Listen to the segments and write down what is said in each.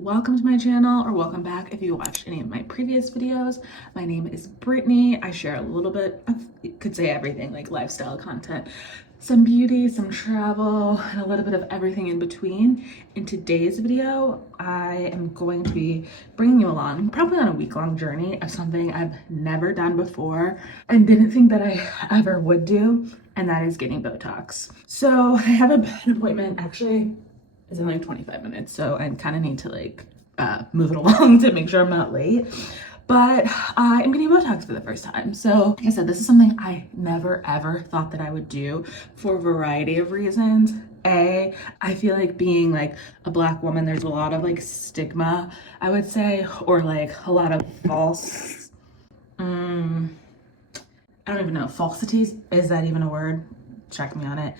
welcome to my channel, or welcome back if you watched any of my previous videos. My name is Brittany. I share a little bit of, you could say everything, like lifestyle content, some beauty, some travel, and a little bit of everything in between. In today's video, I am going to be bringing you along probably on a week-long journey of something I've never done before and didn't think that I ever would do, and that is getting Botox. So I have an appointment, actually it's in like 25 minutes, so I kind of need to move it along to make sure I'm not late. But I am getting Botox for the first time. So like I said, this is something I never ever thought that I would do for a variety of reasons. I feel like being like a Black woman, there's a lot of like stigma, I would say, or like a lot of false, I don't even know, falsities, is that even a word? Check me on it,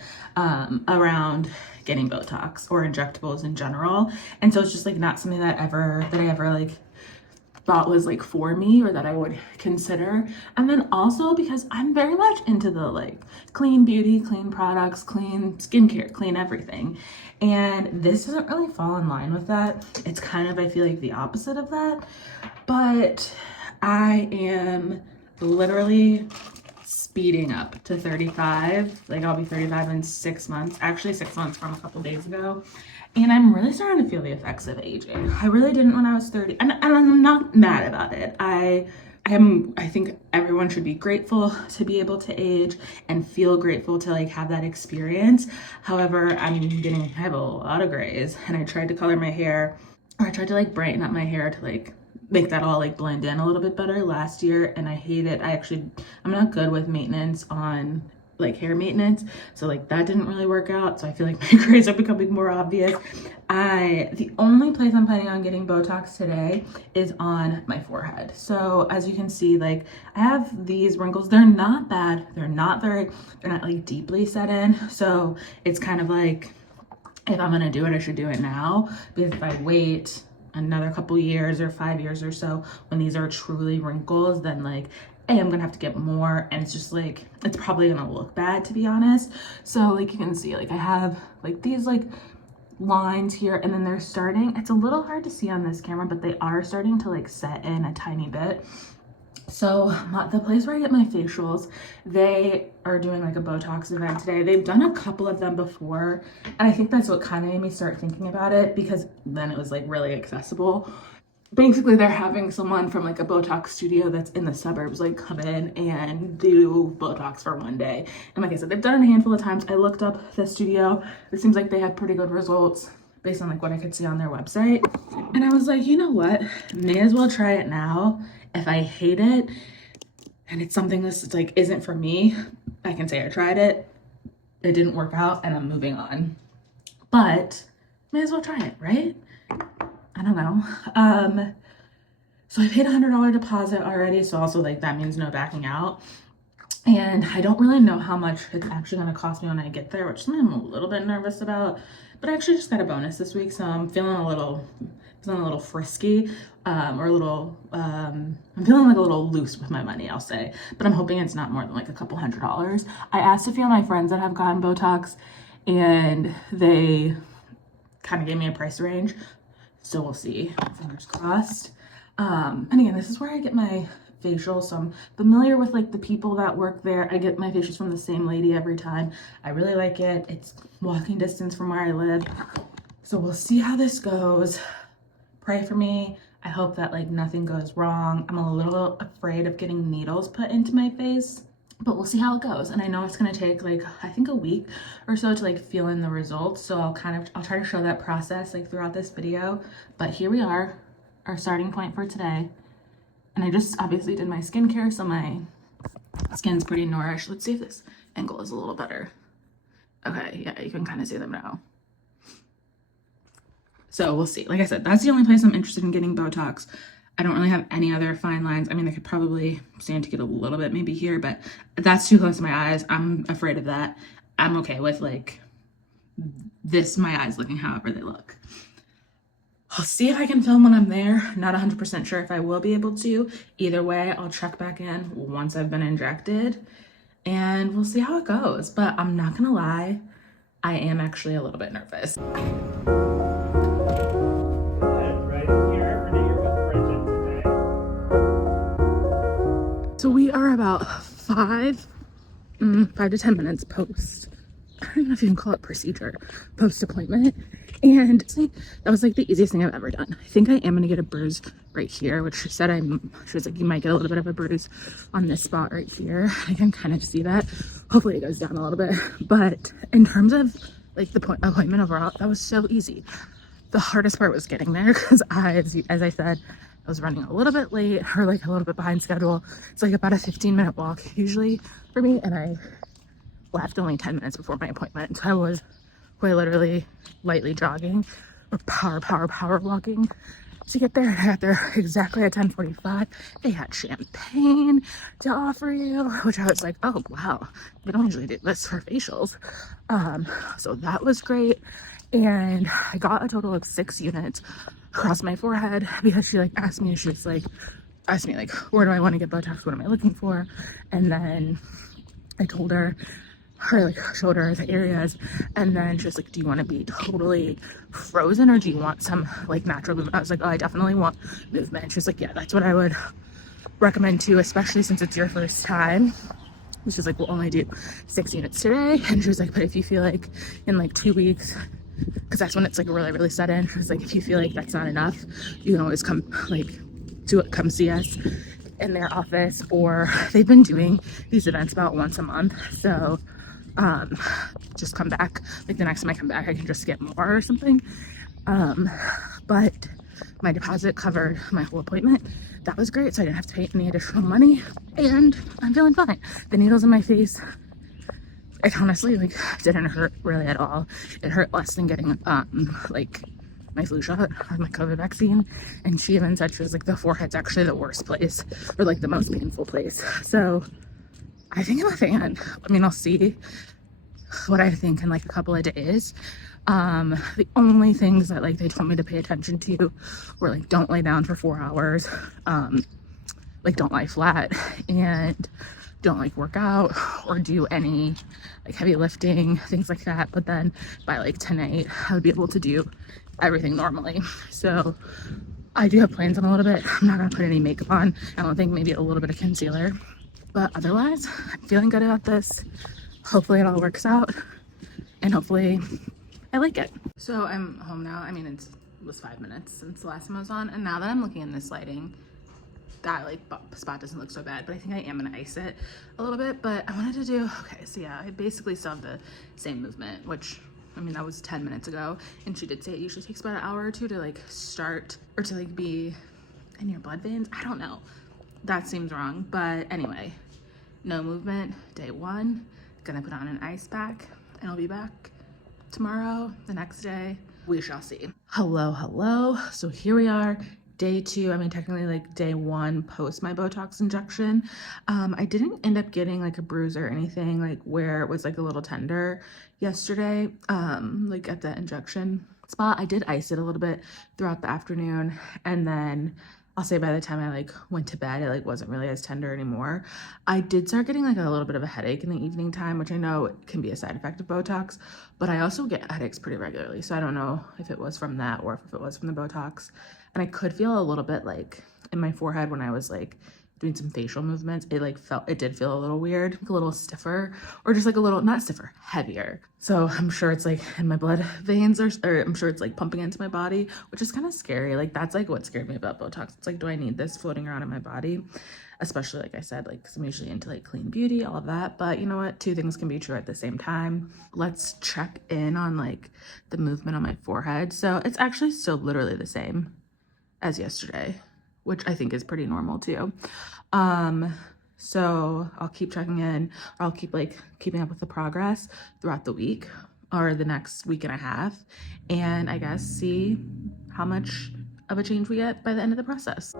around getting Botox or injectables in general. And so it's just like not something that I ever like thought was like for me or that I would consider. And then also because I'm very much into the like clean beauty, clean products, clean skincare, clean everything. And this doesn't really fall in line with that. It's kind of, I feel like, the opposite of that. But I am literally speeding up to 35. Like I'll be 35 in 6 months, actually 6 months from a couple days ago. And I'm really starting to feel the effects of aging. I really didn't when I was 30, and I'm not mad about it. I think everyone should be grateful to be able to age and feel grateful to like have that experience. However, I have a lot of grays, and I tried to color my hair, or I tried to like brighten up my hair to like make that all like blend in a little bit better last year, and I hate it. I'm not good with maintenance on like hair maintenance, so like that didn't really work out. So I feel like my grays are becoming more obvious. The only place I'm planning on getting Botox today is on my forehead. So as you can see, like I have these wrinkles. They're not bad. They're not like deeply set in. So it's kind of like, if I'm gonna do it, I should do it now, because if I wait another couple years or 5 years or so when these are truly wrinkles, then like I'm gonna have to get more, and it's just like, it's probably gonna look bad, to be honest. So like you can see, like I have like these like lines here, and then they're starting, it's a little hard to see on this camera, but they are starting to like set in a tiny bit. So the place where I get my facials, they are doing like a Botox event today. They've done a couple of them before, and I think that's what kind of made me start thinking about it, because then it was like really accessible. Basically, they're having someone from like a Botox studio that's in the suburbs like come in and do Botox for one day. And like I said, they've done it a handful of times. I looked up the studio. It seems like they have pretty good results based on like what I could see on their website. And I was like, you know what? May as well try it now. If I hate it and it's something that's like isn't for me, I can say I tried it, it didn't work out, and I'm moving on. But may as well try it, right? I don't know. So I paid $100 deposit already, so also like that means no backing out. And I don't really know how much it's actually going to cost me when I get there, which I'm a little bit nervous about. But I actually just got a bonus this week, so I'm feeling a little frisky, I'm feeling like a little loose with my money, I'll say. But I'm hoping it's not more than like a couple $100s. I asked a few of my friends that have gotten Botox, and they kind of gave me a price range. So we'll see, fingers crossed. And again, this is where I get my facials, so I'm familiar with like the people that work there. I get my facials from the same lady every time. I really like it. It's walking distance from where I live. So we'll see how this goes. Pray for me. I hope that like nothing goes wrong. I'm a little afraid of getting needles put into my face, but we'll see how it goes. And I know it's gonna take like, I think a week or so to like feel in the results. So I'll try to show that process like throughout this video. But here we are, our starting point for today. And I just obviously did my skincare, so my skin's pretty nourished. Let's see if this angle is a little better. Okay, yeah, you can kind of see them now. So we'll see. Like I said, that's the only place I'm interested in getting Botox. I don't really have any other fine lines. I mean, I could probably stand to get a little bit maybe here, but that's too close to my eyes. I'm afraid of that. I'm okay with like this, my eyes looking however they look. I'll see if I can film when I'm there. Not 100% sure if I will be able to. Either way, I'll check back in once I've been injected, and we'll see how it goes. But I'm not gonna lie, I am actually a little bit nervous. about 5 to 10 minutes post. I don't even know if you can call it procedure, post appointment. And that was like the easiest thing I've ever done. I think I am gonna get a bruise right here, which she said she was like, you might get a little bit of a bruise on this spot right here. I can kind of see that. Hopefully it goes down a little bit. But in terms of like the appointment overall, that was so easy. The hardest part was getting there because as I said, I was running a little bit late or like a little bit behind schedule. It's like about a 15-minute walk usually for me, and I left only 10 minutes before my appointment. So I was quite literally lightly jogging or power walking to get there. I got there exactly at 10:45. They had champagne to offer you, which I was like, oh wow, we don't usually do this for facials. So that was great. And I got a total of 6 units across my forehead because she like asked me like, where do I want to get Botox? What am I looking for? And then I told her like showed her the areas, and then she was like, do you want to be totally frozen or do you want some like natural movement? I was like, oh, I definitely want movement. She was like, yeah, that's what I would recommend too, especially since it's your first time. She was like, we'll only do 6 units today. And she was like, but if you feel like in like 2 weeks, because that's when it's like really set in, it's like if you feel like that's not enough, you can always come see us in their office, or they've been doing these events about once a month, so just come back. Like the next time I come back I can just get more or something. But my deposit covered my whole appointment. That was great, so I didn't have to pay any additional money, and I'm feeling fine. The needles in my face, it honestly like didn't hurt really at all. It hurt less than getting like my flu shot or my COVID vaccine. And she even said, she was like, the forehead's actually the worst place, or like the most painful place. So I think I'm a fan. I mean, I'll see what I think in like a couple of days. The only things that like they told me to pay attention to were like, don't lay down for 4 hours, like don't lie flat, and don't like work out or do any like heavy lifting, things like that. But then by like tonight I would be able to do everything normally. So I do have plans on a little bit. I'm not gonna put any makeup on. I don't think, maybe a little bit of concealer, but otherwise I'm feeling good about this. Hopefully it all works out, and hopefully I like it. So I'm home now. I mean, it was 5 minutes since the last time I was on, and now that I'm looking in this lighting, that like spot doesn't look so bad, but I think I am gonna ice it a little bit. But I wanted to do, okay, so yeah, I basically still have the same movement, which, I mean, that was 10 minutes ago, and she did say it usually takes about an hour or two to like start, or to like be in your blood veins. I don't know, that seems wrong, but anyway, no movement, day 1. Gonna put on an ice pack, and I'll be back tomorrow, the next day. We shall see. Hello. So here we are, day 2. I mean, technically like day 1 post my Botox injection. I didn't end up getting like a bruise or anything like where it was like a little tender yesterday, like at the injection spot. I did ice it a little bit throughout the afternoon, and then I'll say by the time I like went to bed, it like wasn't really as tender anymore. I did start getting like a little bit of a headache in the evening time, which I know can be a side effect of Botox, but I also get headaches pretty regularly. So I don't know if it was from that or if it was from the Botox. And I could feel a little bit like in my forehead when I was like doing some facial movements, it did feel a little weird, like a little stiffer, or just like a little, not stiffer, heavier. So I'm sure it's like in my blood veins, or I'm sure it's like pumping into my body, which is kind of scary. Like that's like what scared me about Botox. It's like, do I need this floating around in my body? Especially like I said, like 'cause I'm usually into like clean beauty, all of that. But you know what? 2 things can be true at the same time. Let's check in on like the movement on my forehead. So it's actually still literally the same as yesterday, which I think is pretty normal too. So I'll keep checking in, or I'll keep like keeping up with the progress throughout the week or the next week and a half, and I guess see how much of a change we get by the end of the process.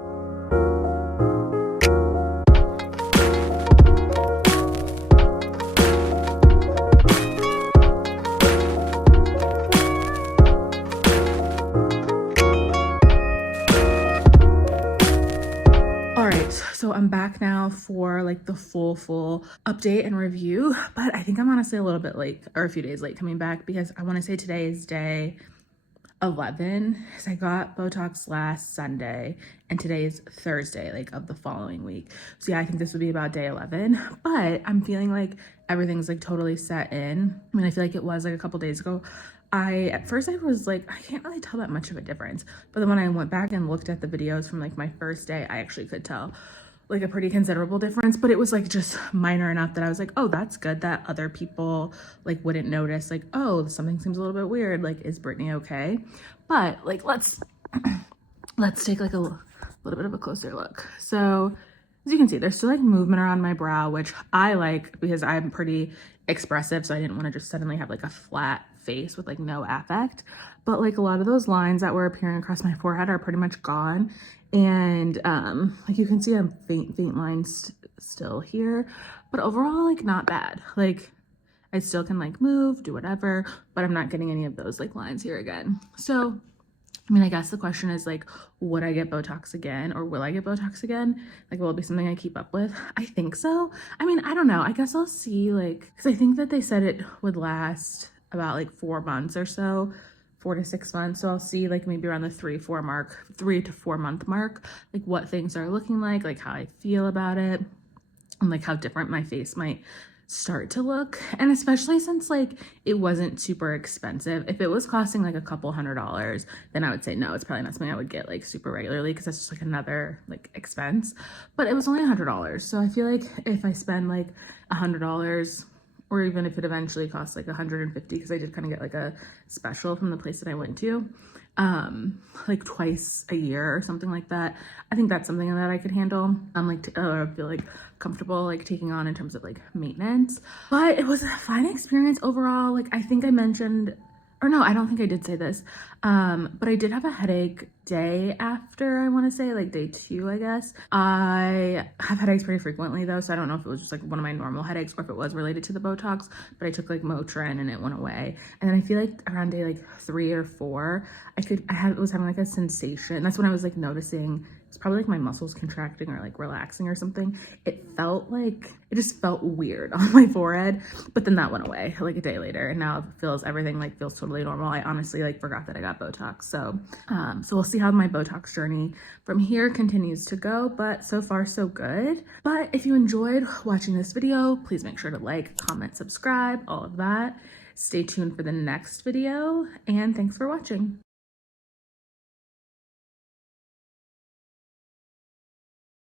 So I'm back now for like the full update and review, but I think I'm honestly a little bit late, or a few days late coming back, because I want to say today is day 11 because I got Botox last Sunday and today is Thursday, like of the following week. So yeah, I think this would be about day 11, but I'm feeling like everything's like totally set in. I mean, I feel like it was like a couple days ago. At first I was like, I can't really tell that much of a difference. But then when I went back and looked at the videos from like my first day, I actually could tell like a pretty considerable difference, but it was like just minor enough that I was like, oh, that's good that other people like wouldn't notice, like, oh, something seems a little bit weird, like, is Brittany okay? But like, let's take like a little bit of a closer look. So as you can see, there's still like movement around my brow, which I like because I'm pretty expressive, so I didn't want to just suddenly have like a flat face with like no affect. But like a lot of those lines that were appearing across my forehead are pretty much gone. And like you can see I'm faint lines still here, but overall like not bad. Like I still can like move, do whatever, but I'm not getting any of those like lines here again. So I mean, I guess the question is like, would I get Botox again, or will I get Botox again? Like, will it be something I keep up with? I think so. I mean, I don't know. I guess I'll see, like, because I think that they said it would last about like 4 months or so, 4 to 6 months. So I'll see like maybe around the 3 to 4 month mark, like what things are looking like how I feel about it, and like how different my face might start to look. And especially since like it wasn't super expensive. If it was costing like a couple $100s, then I would say no, it's probably not something I would get like super regularly because that's just like another like expense. But it was only $100, so I feel like if I spend like $100, or even if it eventually costs like 150, because I did kind of get like a special from the place that I went to, like twice a year or something like that, I think that's something that I could handle. I'm like I feel like comfortable like taking on in terms of like maintenance. But it was a fine experience overall. Like I think I mentioned, or no, I don't think I did say this, but I did have a headache day after, I want to say like day 2, I guess. I have headaches pretty frequently though, so I don't know if it was just like one of my normal headaches or if it was related to the Botox, but I took like Motrin and it went away. And then I feel like around day like 3 or 4, was having like a sensation. That's when I was like noticing it's probably like my muscles contracting or like relaxing or something. It just felt weird on my forehead, but then that went away like a day later, and now everything feels totally normal. I honestly like forgot that I got Botox. So we'll see how my Botox journey from here continues to go, but so far so good. But if you enjoyed watching this video, please make sure to like, comment, subscribe, all of that. Stay tuned for the next video, and thanks for watching.